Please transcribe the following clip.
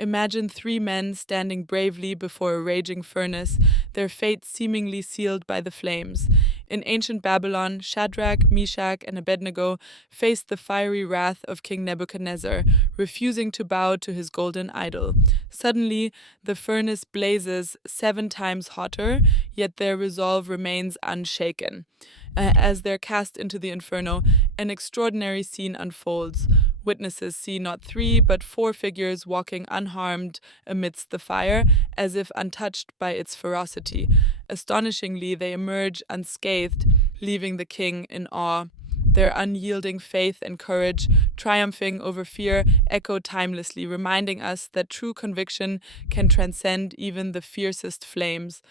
Imagine three men standing bravely before a raging furnace, their fate seemingly sealed by the flames. In ancient Babylon, Shadrach, Meshach, and Abednego faced the fiery wrath of King Nebuchadnezzar, refusing to bow to his golden idol. Suddenly, the furnace blazes 7 times hotter, yet their resolve remains unshaken. As they're cast into the inferno, an extraordinary scene unfolds. Witnesses see not 3, but 4 figures walking unharmed amidst the fire, as if untouched by its ferocity. Astonishingly, they emerge unscathed, leaving the king in awe. Their unyielding faith and courage, triumphing over fear, echo timelessly, reminding us that true conviction can transcend even the fiercest flames.